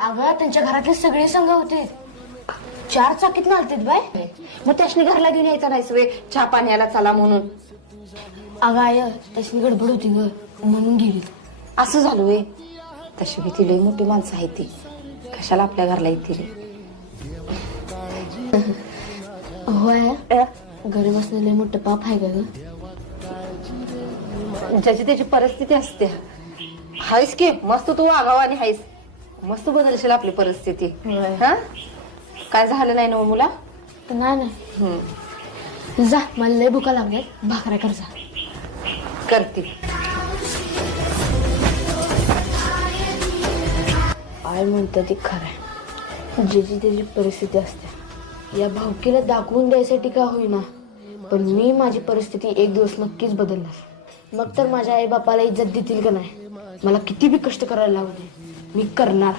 अगं त्यांच्या घरातले सगळे संघ होते, 4 चाकीत नालतेत बाय. मग त्याशनी घरला घेऊन यायचा नाही सवे चहा पाण्याला चला म्हणून. अगं आय तशी गडबड होती ग म्हणून गेली. असं झालं वे. तशी बी ती लई मोठी माणसं आहे ती, कशाला आपल्या घरला येते रे. होय घरी बसलेले मोठं पाप आहे का ग. ज्याची त्याची परिस्थिती असते. हायस की मस्त तू आगाव आणि हायस, मस्त बदलशील आपली परिस्थिती. हा काय झालं नाही ना मुला. नाही जा, मला लय भुका लागल्या, भाकऱ्या कर जा. करते. आय म्हणतं ती खरंय, ज्याची त्याची परिस्थिती असते. या भावकीला दाखवून द्यायसाठी का होईना, पण मी माझी परिस्थिती एक दिवस नक्कीच बदलणार. मग तर माझ्या आई बापाला इज्जत देतील का नाही. मला किती बी कष्ट करायला लागू दे, मी करणार.